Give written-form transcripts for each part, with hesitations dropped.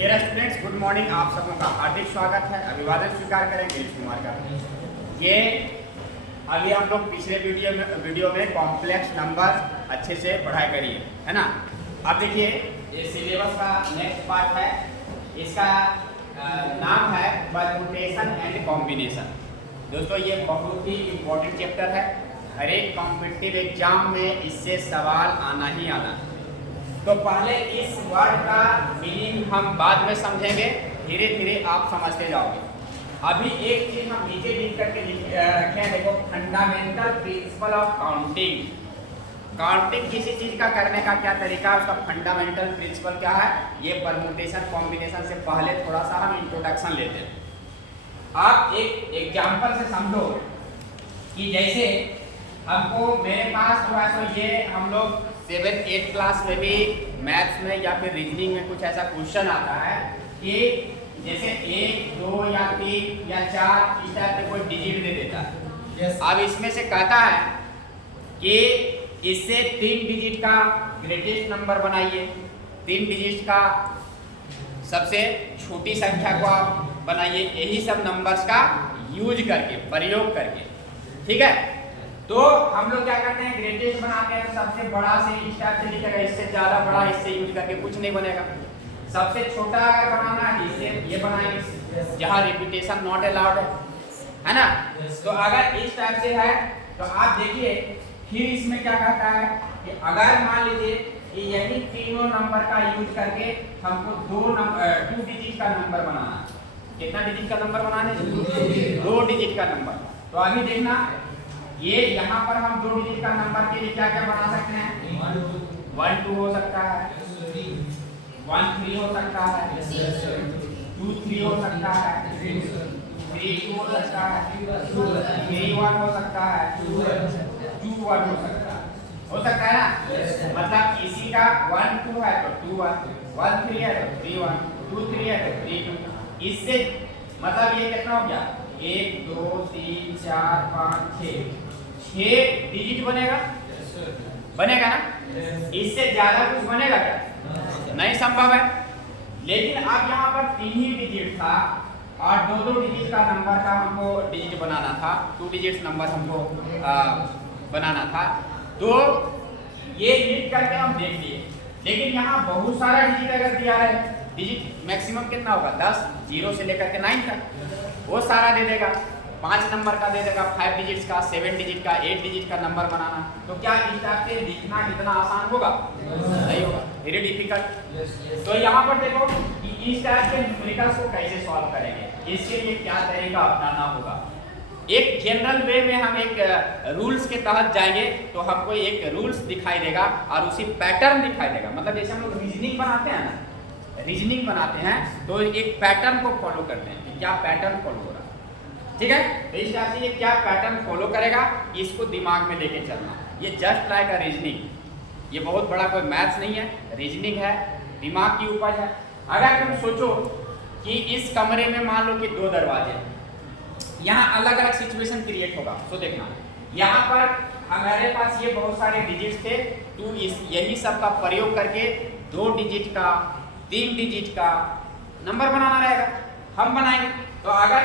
Dear students, good morning. आप सबों का हार्दिक स्वागत है। अभिवादन स्वीकार करें गिरीश कुमार का। ये अभी हम लोग पिछले वीडियो में कॉम्प्लेक्स नंबर अच्छे से पढ़ाई करिए, है ना। अब देखिए, ये सिलेबस का नेक्स्ट पार्ट है। इसका नाम है परम्यूटेशन एंड कॉम्बिनेशन। दोस्तों, ये बहुत ही इम्पोर्टेंट चैप्टर है। हर एक कॉम्पिटिटिव एग्जाम में इससे सवाल आना ही आना है। तो पहले इस वर्ड का मीनिंग हम बाद में समझेंगे, धीरे धीरे आप समझते जाओगे। अभी एक चीज हम नीचे लिख करके रखे हैं, देखो, fundamental principle of counting. Counting किसी चीज का करने का क्या तरीका है, उसका फंडामेंटल प्रिंसिपल क्या है, ये परम्यूटेशन कॉम्बिनेशन से पहले थोड़ा सा हम इंट्रोडक्शन लेते हैं। आप एक एग्जाम्पल से समझो कि जैसे हमको मेरे पास जो है तो ये हम लोग 7-8 क्लास में भी मैथ्स में या फिर रीजनिंग में कुछ ऐसा क्वेश्चन आता है कि जैसे 1, 2 या 3 या 4 इस टाइप से कोई डिजिट दे देता है। अब इसमें से कहता है कि इससे 3 डिजिट का ग्रेटेस्ट नंबर बनाइए, 3 डिजिट का सबसे छोटी संख्या को आप बनाइए, यही सब नंबर्स का यूज करके, प्रयोग करके, ठीक है। तो हम लोग क्या करते हैं, ग्रेटेस्ट बनाते हैं तो सबसे बड़ा से इस टाइप से लिखेगा, इससे ज्यादा बड़ा इससे यूज करके कुछ नहीं बनेगा। सबसे छोटा अगर बनाना है इससे ये बनाएंगे, जहां रिपीटेशन नॉट अलाउड है ना। तो अगर इस टाइप से है तो आप देखिए, फिर इसमें क्या कहता है कि अगर मान लीजिए कि यही तीनों नंबर का यूज करके हमको 2 डिजिट का नंबर बनाना है। कितना डिजिट का नंबर बनाना है? 2 डिजिट का नंबर। तो अभी देखना, ये यहाँ पर हम 2 डिजिट का नंबर के लिए क्या क्या बना सकते हैं? 1 2 हो सकता है, 1 3 हो सकता है, 2 3 हो सकता है, 3 2 हो सकता है, 3 1 हो सकता है, 2 1 हो सकता है। हो सकता है ना। मतलब इसी का 1 2 है तो 2 1, 1 3 है तो 3 1, 2 3 है तो 3 2। इससे मतलब ये कितना हो गया? 1 2 3 4 5 6 डिजिट बनेगा, बनेगा ना। इससे ज्यादा कुछ बनेगा क्या? नहीं, संभव है। लेकिन अब यहाँ पर 3 ही डिजिट था और 2 डिजिट का नंबर का हमको डिजिट बनाना था, 2 डिजिट नंबर हमको बनाना था। तो ये लिख करके हम देख लिए। लेकिन यहाँ बहुत सारा डिजिट अगर दिया है, डिजिट मैक्सिमम कितना होगा? 10, 0 से लेकर के 9 तक, वो सारा दे देगा। 5 नंबर का दे देगा, 5 डिजिट्स का, 7 डिजिट का, 8 डिजिट का नंबर बनाना। तो क्या इस टाइप से लिखना इतना आसान होगा? नहीं होगा, वेरी डिफिकल्ट। तो यहाँ पर देखो कि इस टाइप के न्यूमेरिकल्स को कैसे सॉल्व करेंगे, इसके लिए क्या तरीका अपनाना होगा। एक जनरल वे में हम एक रूल्स के तहत जाएंगे तो हमको एक रूल्स दिखाई देगा और उसी पैटर्न दिखाई देगा। मतलब जैसे हम लोग रीजनिंग बनाते हैं ना, रीजनिंग बनाते हैं तो एक पैटर्न को फॉलो करते हैं कि क्या पैटर्न फॉलो हो रहा है, ठीक है। तो इस तरह से ये क्या पैटर्न फॉलो करेगा, इसको दिमाग में लेके चलना। ये जस्ट लाइक अ रीजनिंग, ये बहुत बड़ा कोई मैथ्स नहीं है, रीजनिंग है, दिमाग की उपज है। अगर तुम सोचो कि इस कमरे में मान लो कि 2 दरवाजे, यहाँ अलग अलग सिचुएशन क्रिएट होगा। तो देखना, यहाँ पर हमारे पास ये बहुत सारे डिजिट थे, तो यही सब का प्रयोग करके 2 डिजिट का, 3 डिजिट का नंबर बनाना रहेगा, हम बनाएंगे। तो अगर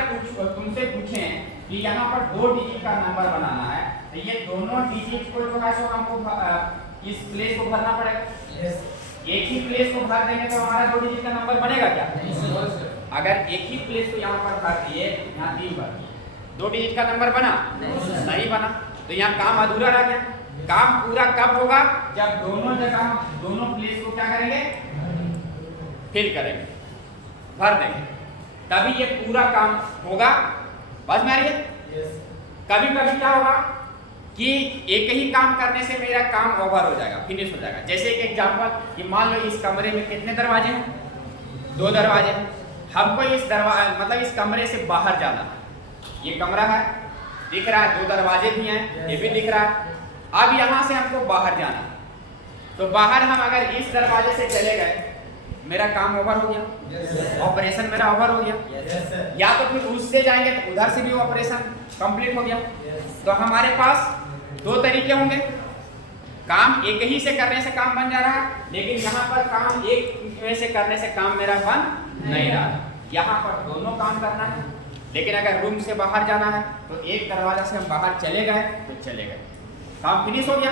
तुमसे पूछें कि यहाँ पर 2 डिजिट का नंबर बनाना है तो ये दोनों डिजिट को जो है सो हमको इस प्लेस को भरना पड़ेगा। एक ही प्लेस को भर देंगे तो हमारा 2 डिजिट का नंबर बनेगा क्या? अगर एक ही प्लेस को यहाँ पर भर दिए, यहाँ 3 भर दिए, 2 डिजिट का नंबर बना? नहीं बना। तो यहाँ काम अधूरा रह गया। काम पूरा कब होगा? जब दोनों जगह, दोनों प्लेस को क्या करेंगे? फिल करेंगे, भर देंगे, तभी ये पूरा काम होगा। बस में आ रही है। कभी कभी क्या होगा कि एक ही काम करने से मेरा काम ओवर हो जाएगा, फिनिश हो जाएगा। जैसे एक एग्जांपल कि मान लो इस कमरे में कितने दरवाजे हैं? 2 दरवाजे। हमको इस मतलब इस कमरे से बाहर जाना है। ये कमरा है, दिख रहा है, 2 दरवाजे भी हैं, ये भी दिख रहा है। अब यहाँ से हमको बाहर जाना है, तो बाहर हम अगर इस दरवाजे से चले गए, मेरा काम ओवर हो गया, ऑपरेशन मेरा ओवर हो गया। या तो फिर उससे जाएंगे तो उधर से भी ऑपरेशन कंप्लीट हो गया। तो हमारे पास 2 तरीके होंगे। काम एक ही से करने से काम बन जा रहा है, लेकिन यहाँ पर काम एक इसमें से करने से काम मेरा बन नहीं रहा। यहाँ पर दोनों काम करना है, लेकिन अगर रूम से बाहर जाना है तो एक दरवाजा से हम बाहर चले गए तो चले गए, काम फिनिश हो गया।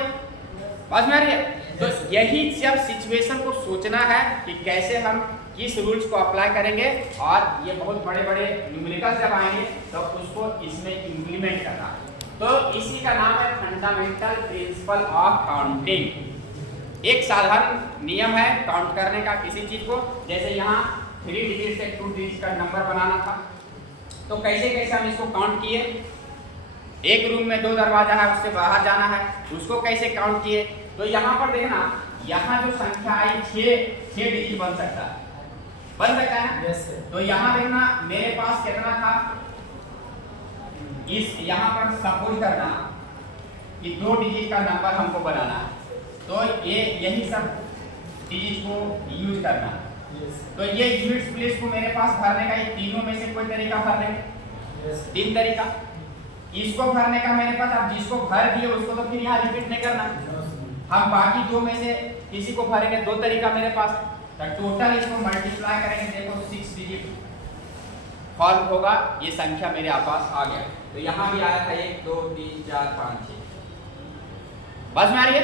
समझ में आ रही है? तो यही सब सिचुएशन को सोचना है कि कैसे हम किस रूल्स को अप्लाई करेंगे, और ये बहुत बड़े बड़े न्यूमेरिकल्स जब आएंगे तो उसको इसमें इम्प्लीमेंट करना है। तो इसी का नाम है फंडामेंटल प्रिंसिपल ऑफ काउंटिंग। एक साधारण नियम है काउंट करने का किसी चीज को। जैसे यहाँ 3 डिजिट से 2 डिजिट का नंबर बनाना था, तो कैसे कैसे हम इसको काउंट किए। एक रूम में 2 दरवाजा है, उससे बाहर जाना है, उसको कैसे काउंट किए। तो यहाँ पर देखना, यहाँ जो संख्या आई 6 डिजिट बन सकता है, बन सकता है ना? yes, तो यहाँ देखना मेरे पास कितना था, इस यहाँ पर सपोज करना कि 2 डिजिट का नंबर हमको बनाना है, तो ये यही सब डिजिट को यूज करना। तो ये यूनिट्स प्लेस को मेरे पास भरने का, ये तीनों में से कोई तरीका भर लेंगे। 3 तरीका इसको भरने का मेरे पास, अब जिसको भर दिए उसको तो फिर यहाँ रिपीट नहीं करना, हम बाकी 2 में से किसी को भरेंगे। 2 तरीका मेरे पास, तो टोटल इसको मल्टीप्लाई करेंगे, देखो 6 डिजिट फॉर्म होगा, ये संख्या मेरे पास आ गया। तो यहाँ भी आया था 1 2 3 4 5 6। बस में आ रही है?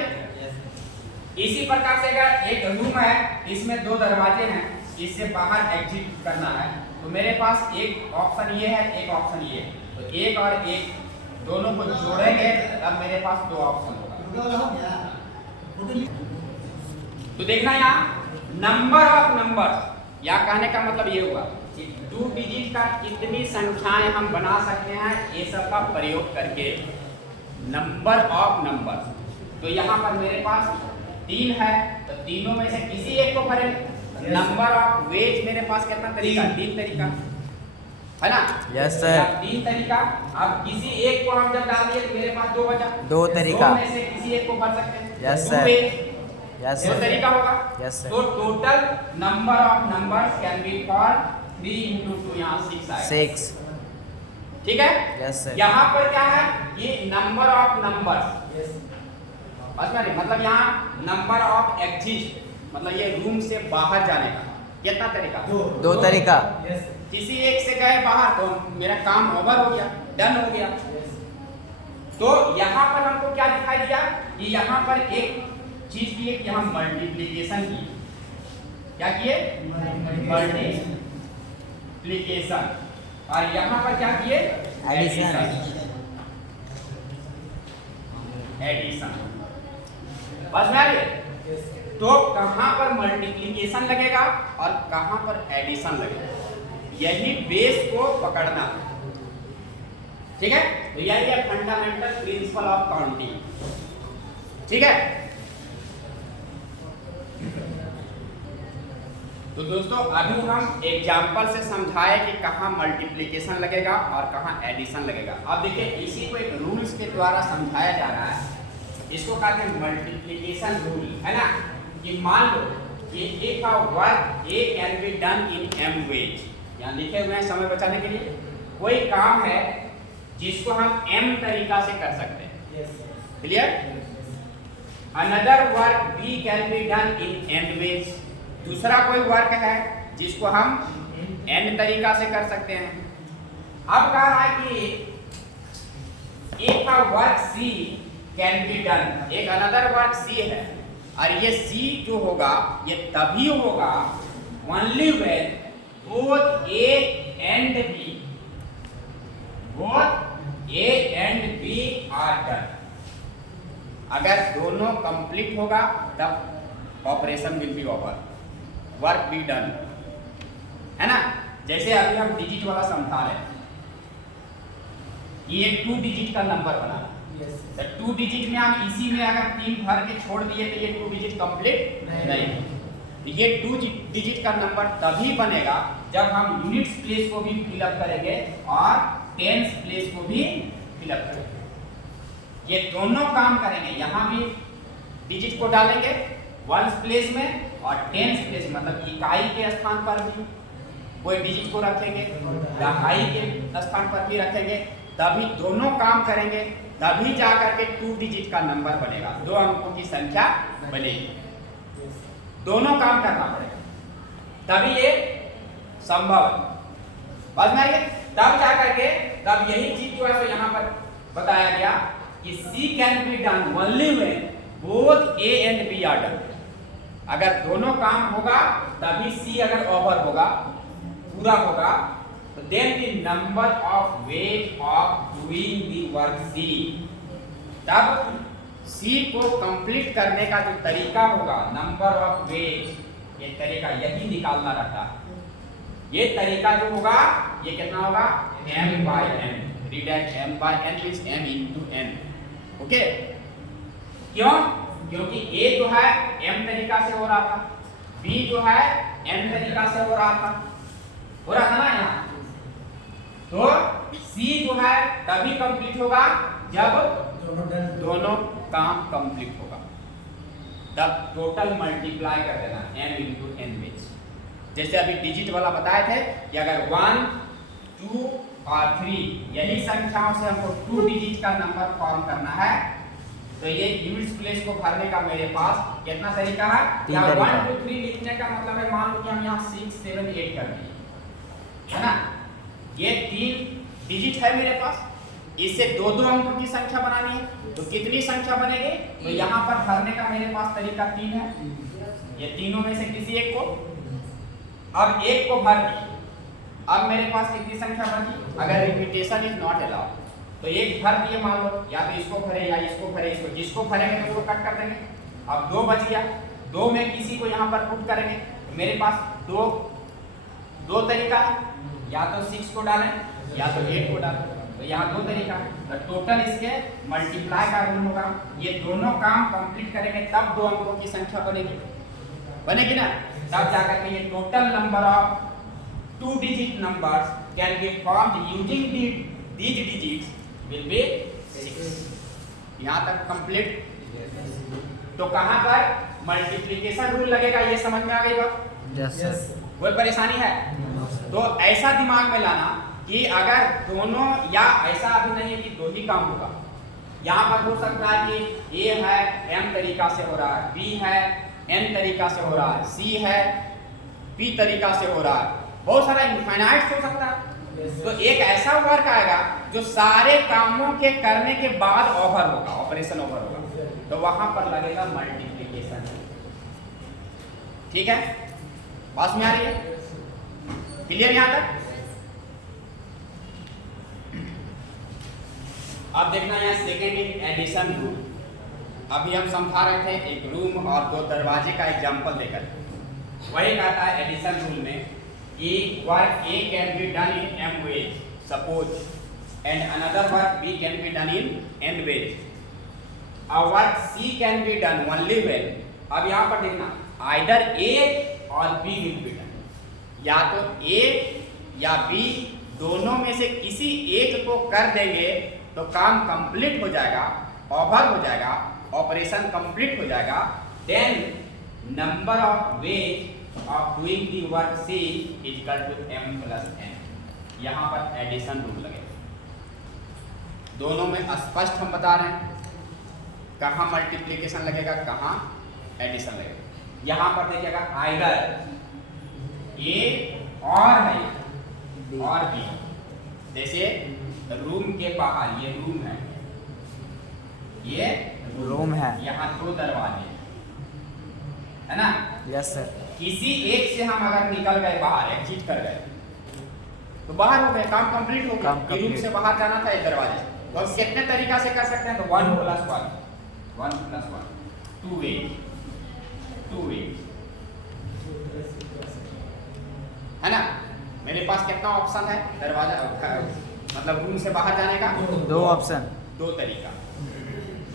इसी प्रकार से अगर एक रूम है, इसमें 2 दरवाजे हैं, इससे बाहर एग्जिट करना है, तो मेरे पास एक ऑप्शन ये है, एक ऑप्शन ये है। तो एक और एक दोनों को जोड़ेंगे, तब मेरे पास 2 ऑप्शन होगा। तो देखना यहाँ नंबर ऑफ नंबर्स, या कहने का मतलब ये हुआ कि 2 डिजिट का कितनी संख्याएं हम बना सकते हैं, ये सब का प्रयोग करके नंबर ऑफ नंबर्स। तो यहाँ पर मेरे पास 3 है, तो तीनों में से किसी एक को भरेंगे। नंबर ऑफ वेज मेरे पास कितना तरीका, 3 तरीका है ना? Yes sir. 3 तरीका। अब किसी एक को हम जब डाल दिए तो मेरे पास 2 बचा, 2 तरीका। 2 में से किसी एक को भर सकते हैं। Yes sir. यस 2 तरीका होगा। Yes sir. तो total number of numbers can be for 3 into 2, यहाँ 6 आएगा। 6। ठीक है? Yes sir. यहाँ पर क्या है, ये नंबर ऑफ नंबर्स, मतलब यहाँ नंबर ऑफ एग्जिट, मतलब ये रूम से बाहर जाने का कितना तरीका, 2 तरीका। किसी एक से गए बाहर तो मेरा काम ओवर हो गया, डन हो गया। तो यहाँ पर हमको क्या दिखाई दिया कि यहाँ पर एक चीज की है कि हम मल्टीप्लिकेशन किए। क्या किए? मल्टीप्लिकेशन। और यहाँ पर क्या किए? एडिशन। बस में आ रही है? तो कहाँ पर मल्टीप्लिकेशन लगेगा और कहाँ पर एडिशन लगेगा, यही बेस को पकड़ना। ठीक है? तो यही है फंडामेंटल प्रिंसिपल ऑफ काउंटिंग। ठीक है? तो दोस्तों अभी हम एग्जाम्पल से समझाए कि कहाँ मल्टीप्लिकेशन लगेगा और कहाँ एडिशन लगेगा। अब देखिए इसी को एक रूल्स के द्वारा समझाया जा रहा है, इसको कहते हैं मल्टीप्लिकेशन रूल, है ना? कि मान लो कि if a work A can be done in m ways, यहाँ लिखे हुए हैं समय बचाने के लिए, कोई काम है जिसको हम m तरीका से कर सकते हैं। Clear? Another work b can be done in n ways, दूसरा कोई वर्क है जिसको हम n तरीका से कर सकते हैं। अब कह रहा है कि if a work c can be done, एक अनदर वर्क c है, और ये C जो होगा ये तभी होगा only when both A and B, both A and B are done. अगर दोनों कंप्लीट होगा तब operation will be over, work be done, है ना? जैसे अभी हम डिजिट वाला समझा रहे हैं, ये 2 डिजिट का नंबर बना, तो 2 डिजिट में हम इसी में अगर 3 भर के छोड़ दिए तो ये 2 डिजिट कंप्लीट नहीं। ये 2 डिजिट का नंबर तभी बनेगा जब हम यूनिट्स प्लेस को भी फिलअप करेंगे और टेंस प्लेस को भी फिलअप करेंगे। ये दोनों काम करेंगे, यहाँ भी डिजिट को डालेंगे वंस प्लेस में और टेंस प्लेस मतलब इकाई के स्थान पर भी कोई डिजिट को रखेंगे, दहाई के स्थान पर भी रखेंगे, तभी दोनों काम करेंगे, तभी जाकर के 2 डिजिट का नंबर बनेगा, 2 अंकों की संख्या बनेगी। दोनों काम करना पड़ेगा। तभी ये संभव है। बस में आइए, तब जा करके तब यही चीज जो है तो यहाँ पर बताया गया कि C can be done only when both A and B are done. अगर दोनों काम होगा तभी C अगर ओवर होगा, पूरा होगा, तो then the number of ways of doing the work C, तब C को कंप्लीट करने का जो तरीका होगा, नंबर ऑफ वेज, ये तरीका यही निकालना रहता है। ये तरीका जो होगा ये कितना होगा, m by n, read eight m by n means m into n। Okay, क्यों? क्योंकि A जो है m तरीका से हो रहा था, B जो है n तरीका से हो रहा था ना यहाँ। तो C जो है तभी कंप्लीट होगा जब दोनों काम कंप्लीट होगा, तब टोटल मल्टीप्लाई कर देना m into n वेज। जैसे अभी डिजिट वाला बताए थे कि अगर 1, 2 और 3 यही संख्याओं से हमको 2 डिजिट का नंबर फॉर्म करना है, तो ये यूनिट्स प्लेस को भरने का मेरे पास कितना तरीका है? या 1 2 3 लिखने का मतलब है, मान लो कि हम यहाँ 6 7 8 कर दिए, है ना। ये 3 डिजिट है मेरे पास, इससे 2-2 अंकों की संख्या बनानी है, तो कितनी संख्या बनेगी? तो यहाँ पर भरने का मेरे पास तरीका 3 है। ये तीनों में से किसी एक को, अब एक को भर दी, अब मेरे पास कितनी संख्या बची? अगर रिपीटेशन इज नॉट अलाउड, तो एक भर दिए मान लो, या तो इसको भरे या इसको भरे, इसको जिसको भरेंगे तो उसको कट कर देंगे। अब 2 बच गया, 2 में किसी को यहाँ पर पुट करेंगे, तो मेरे पास दो तरीका है, या तो 6 को डालें या तो 8 को डालें, तो यहाँ 2 तरीका है। तो टोटल इसके मल्टीप्लाई का रूल होगा, ये दोनों काम कंप्लीट करेंगे तब 2 अंकों की संख्या बनेगी ना, तब जाकर के ये total number of 2 digit numbers can be formed using these digits will be 6। यहाँ तक कंप्लीट। तो कहाँ पर मल्टीप्लिकेशन रूल लगेगा, ये समझ में आ गई बात? Yes sir. कोई परेशानी है? तो ऐसा दिमाग में लाना कि अगर दोनों, या ऐसा अभी नहीं है कि 2 ही काम होगा, यहाँ पर हो सकता है कि A है M तरीका से हो रहा है, B है N तरीका से हो रहा है, C है P तरीका से हो रहा है, बहुत सारा इनफाइनाइट हो सकता है। तो एक ऐसा वर्क आएगा जो सारे कामों के करने के बाद ओवर होगा, ऑपरेशन ओवर होगा, तो वहां पर लगेगा मल्टीप्लिकेशन। ठीक है, बात में आ रही है? क्लियर यहां तक? अब देखना है सेकेंड एडिशन रूल। अभी हम समझा रहे थे एक रूम और 2 दरवाजे का एग्जांपल देकर, वही कहता है एडिशन रूल में कि work A can be done in m ways suppose, and another work B can be done in n ways। A work C can be done only when, अब यहाँ पर देखना, either A और B will be done, या तो A या B दोनों में से किसी एक को कर देंगे तो काम कंप्लीट हो जाएगा, ओवर हो जाएगा, ऑपरेशन कंप्लीट हो जाएगा। Then number of ways of doing the work C is equal to m plus n। यहाँ पर एडिशन रूल लगेगा। दोनों में स्पष्ट हम बता रहे हैं कहाँ मल्टीप्लिकेशन लगेगा, कहाँ एडिशन लगेगा। यहाँ पर देखिएगा आइदर A और है और B, जैसे रूम के बाहर ये रूम है, ये रूम है, यहाँ 2 दरवाजे है ना। Yes sir. किसी एक से हम अगर निकल गए बाहर, एग्जिट कर गए, तो बाहर हो गए, काम कंप्लीट हो गया। रूम से बाहर जाना था एक दरवाजे से, तो हम कितने तरीका से कर सकते हैं? तो 1 + 1 2 वे है ना। मेरे पास कितना ऑप्शन है दरवाजा, मतलब रूम से बाहर जाने का? 2 ऑप्शन, 2 तरीका।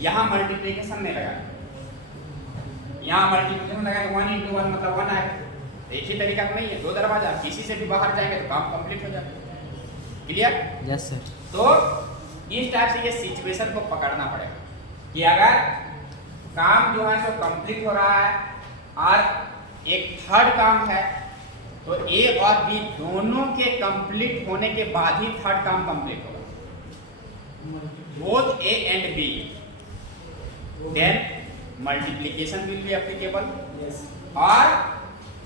यहाँ मल्टीप्लिकेशन में लगा, यहाँ मल्टीप्लिकेशन लगा तो 1 × 1 मतलब 1 आएगा। एक ही तरीका नहीं है, 2 दरवाजा, किसी से भी बाहर जाएंगे तो काम कंप्लीट हो जाएगा। क्लियर? Yes sir. तो इस टाइप से ये सिचुएशन को पकड़ना पड़ेगा कि अगर काम जो है सो कंप्लीट हो रहा है और एक थर्ड काम है, तो A और B दोनों के कंप्लीट होने के बाद ही थर्ड काम कंप्लीट होगा, both A and B, then multiplication will be applicable। और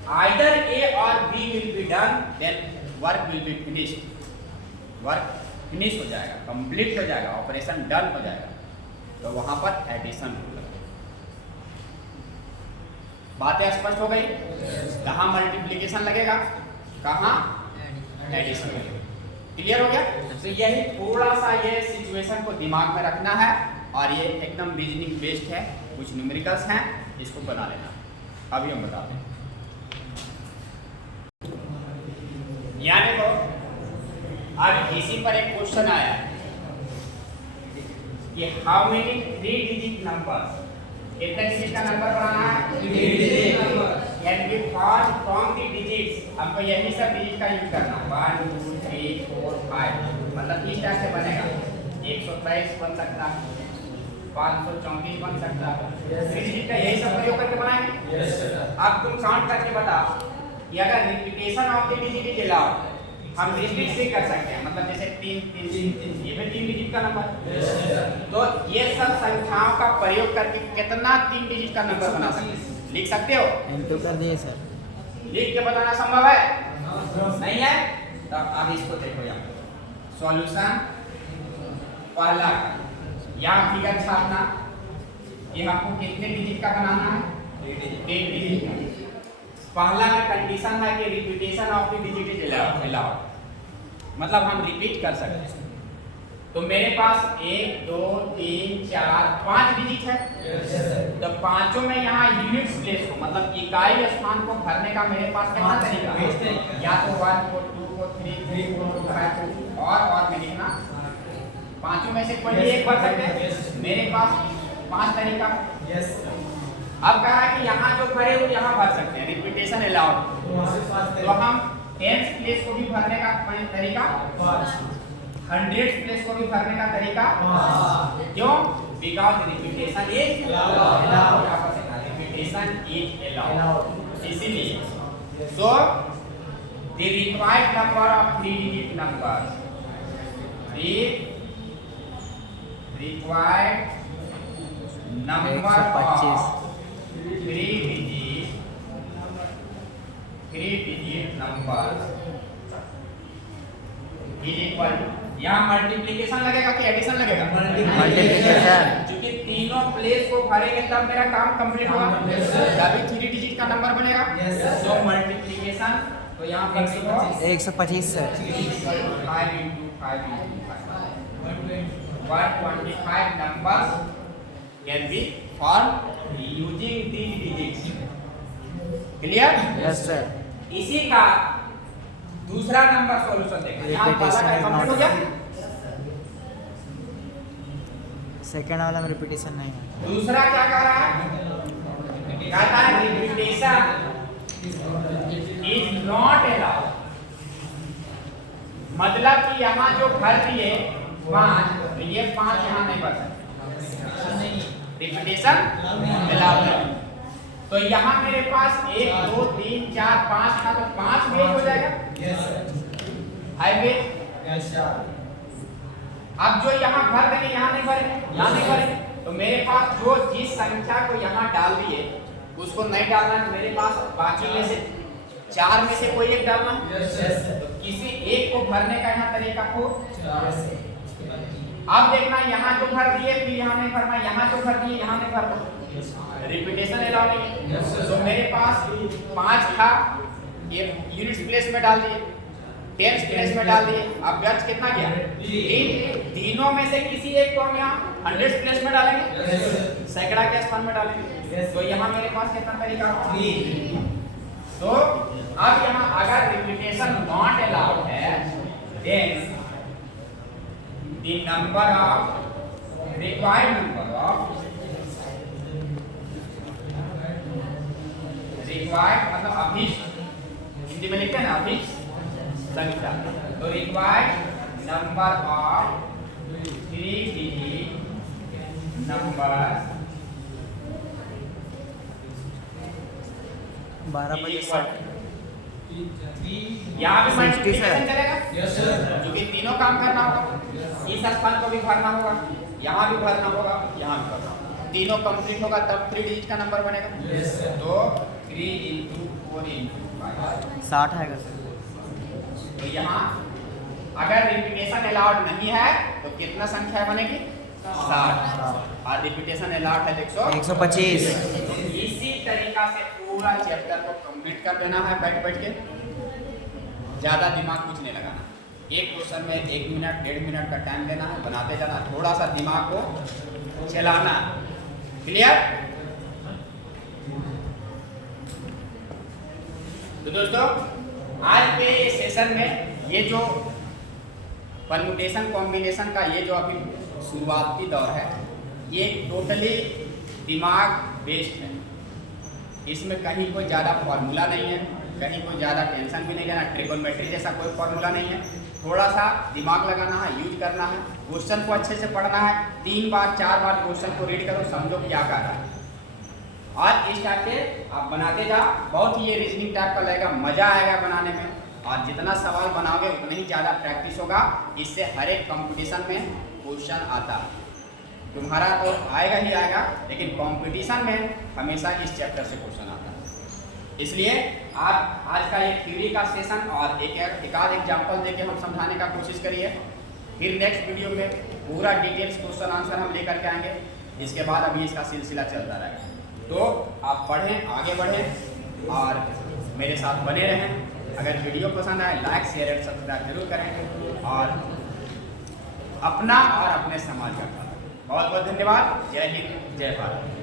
either A or B will be done, then work will be finished. Work finish हो जाएगा, कंप्लीट हो जाएगा, ऑपरेशन डन हो जाएगा, तो वहां पर एडिशन होगा। बातें स्पष्ट हो गई? कहाँ मल्टीप्लिकेशन लगेगा, कहाँ एडिशन लगेगा। क्लियर हो गया? तो यही थोड़ा सा ये सिचुएशन को दिमाग में रखना है, और ये एकदम रीजनिंग बेस्ड है, कुछ न्यूमेरिकल्स हैं, इसको बना लेना। अभी हम बताते हैं। यहाँ देखो, अब इसी पर एक क्वेश्चन आया कि हाउ मेनी 3 डिजिट नंबर, कितने डिजिट का नंबर बनाना है, 3 digit number, can be found from the digits. हमको यही सब डिजिट का यूज करना है, 1 2 3 4 5, मतलब इस टाइप से बनेगा। 123 बन सकता है, 534 बन सकता है, 3 डिजिट का यही सब प्रयोग करके बनाएंगे। अब तुम काउंट करके बताओ कि अगर repetition of the digit is allowed, हम रिपीट भी कर सकते हैं, मतलब जैसे 3 3 3, ये भी 3 डिजिट का नंबर। तो ये सब संख्याओं का प्रयोग करके कितना 3 डिजिट का नंबर बना सकते हैं, लिख सकते हो? इंटू कर दिए सर। लिख के बताना संभव है? नहीं है? तब अब इसको देखो, यहाँ सॉल्यूशन पहला, यहाँ फिगर छापना, ये हमको कितने डिजिट का बनाना है, 3 डिजिट का। पहला में कंडीशन है कि repetition of the digit is allowed, मतलब हम रिपीट कर सकते हैं। तो मेरे पास 1 2 3 4 5 डिजिट है, तो पांचों में यहाँ यूनिट्स प्लेस हो, मतलब इकाई स्थान को भरने का मेरे पास कितना तरीका है, या तो 1 4 2 4 3 3 4 5 और में लिखना। पांचों में से कोई भी एक भर सकते हैं, मेरे पास 5 तरीका। अब कह रहा है कि यहाँ जो भरे वो यहाँ भर सकते हैं, रिपीटेशन अलाउड, तो हम 10th प्लेस को भी भरने का तरीका, 100th प्लेस को भी भरने का तरीका, क्यों? Because repetition is allowed, repetition is allowed, इसीलिए। So the required number of 3 digit number, the required number of 3 digit numbers is equal to, यहाँ मल्टीप्लिकेशन लगेगा कि एडिशन लगेगा? मल्टीप्लिकेशन, क्योंकि तीनों प्लेस को भरेंगे तब मेरा काम कंप्लीट होगा, तभी 3 डिजिट का नंबर बनेगा। सो मल्टीप्लिकेशन, तो यहाँ पर लिखो 125 sir. 5 × 5 × 125 numbers can be formed using these digits. Clear? Yes sir. इसी का दूसरा नंबर सॉल्यूशन देखो, यहाँ पहला का कंप्लीट हो गया, सेकंड वाला में रिपीटेशन नहीं है। दूसरा क्या कह रहा है, कहता है रिपीटेशन इज नॉट अलाउड, मतलब कि यहाँ जो भर दिए 5, तो ये 5 यहाँ नहीं भर सकते, रिपीटेशन अलाउड है। तो यहाँ मेरे पास 1 2 3 4 5 था, तो 5 बेच हो जाएगा, हाई बेच। अब जो यहाँ भर देंगे यहाँ नहीं भरेंगे, यहाँ नहीं भरेंगे, तो मेरे पास जो जिस संख्या को यहाँ डाल दिए उसको नहीं डालना है, मेरे पास बाकी में से 4 में से कोई एक डालना है। तो किसी एक को भरने का यहाँ तरीका हो। अब देखना, यहाँ जो भर दिए फिर यहाँ नहीं भरना, यहाँ जो भर दिए यहाँ नहीं भरना, रिपीटेशन अलाउड नहीं है। तो मेरे पास 5 था, ये यूनिट्स प्लेस में डाल दिए, 10th प्लेस में डाल दिए, अब व्यर्थ कितना गया, 3। तीनों में से किसी एक को हम यहाँ 100th प्लेस में डालेंगे, सैकड़ा के स्थान में डालेंगे, तो यहाँ मेरे पास कितना तरीका होगा, 3। तो अब यहाँ अगर रिपीटेशन नॉट अलाउड है, then the number of required number of required मतलब अभीष्ट, हिंदी में लिखते हैं ना अभीष्ट संख्या, तो required number of 3 digit numbers 12 यहाँ पे मल्टीप्लिकेशन चलेगा, क्योंकि तीनों काम करना होगा, इस स्थान को भी भरना होगा, यहाँ भी भरना होगा, यहाँ भी भरना होगा, तीनों कंप्लीट होगा तब 3 डिजिट का नंबर बनेगा। तो 3 × 4 4 into 5। 60 आएगा सर। तो यहाँ अगर रिपीटेशन अलाउड नहीं है तो कितना संख्या बनेगी? 60। और रिपीटेशन अलाउड है 125। इसी तरीका से पूरा चैप्टर को कंप्लीट कर देना है बैठ के। ज़्यादा दिमाग कुछ नहीं लगाना। एक क्वेश्चन में 1 मिनट 1.5 मिनट का टाइम देना है, बनाते जाना, थोड़ा सा दिमाग को चलाना। क्लियर? तो दोस्तों आज के सेशन में ये जो परम्यूटेशन कॉम्बिनेशन का ये जो अभी शुरुआती दौर है, ये टोटली दिमाग बेस्ड है। इसमें कहीं कोई ज़्यादा फॉर्मूला नहीं है, कहीं कोई ज़्यादा टेंशन भी नहीं लेना, ट्रिगोनोमेट्री जैसा कोई फॉर्मूला नहीं है। थोड़ा सा दिमाग लगाना है, यूज करना है, क्वेश्चन को अच्छे से पढ़ना है, 3 बार 4 बार क्वेश्चन को रीड करो, समझो क्या कर रहा है। और इस टाइप से आप बनाते जाओ, बहुत ही ये रीजनिंग टाइप का लगेगा, मज़ा आएगा बनाने में। और जितना सवाल बनाओगे उतना ही ज़्यादा प्रैक्टिस होगा। इससे हर एक कंपटीशन में क्वेश्चन आता है। तुम्हारा तो आएगा ही आएगा, लेकिन कंपटीशन में हमेशा इस चैप्टर से क्वेश्चन आता है। इसलिए आप आज का ये थ्योरी का सेशन और एक आध एग्जाम्पल देके हम समझाने का कोशिश करिए। फिर नेक्स्ट वीडियो में पूरा डिटेल्स क्वेश्चन आंसर हम लेकर के आएंगे। इसके बाद अभी इसका सिलसिला चलता रहेगा। तो आप पढ़ें, आगे बढ़ें और मेरे साथ बने रहें। अगर वीडियो पसंद आए लाइक शेयर एंड सब्सक्राइब जरूर करें और अपना और अपने समाज का बहुत बहुत धन्यवाद। जय हिंद, जय भारत।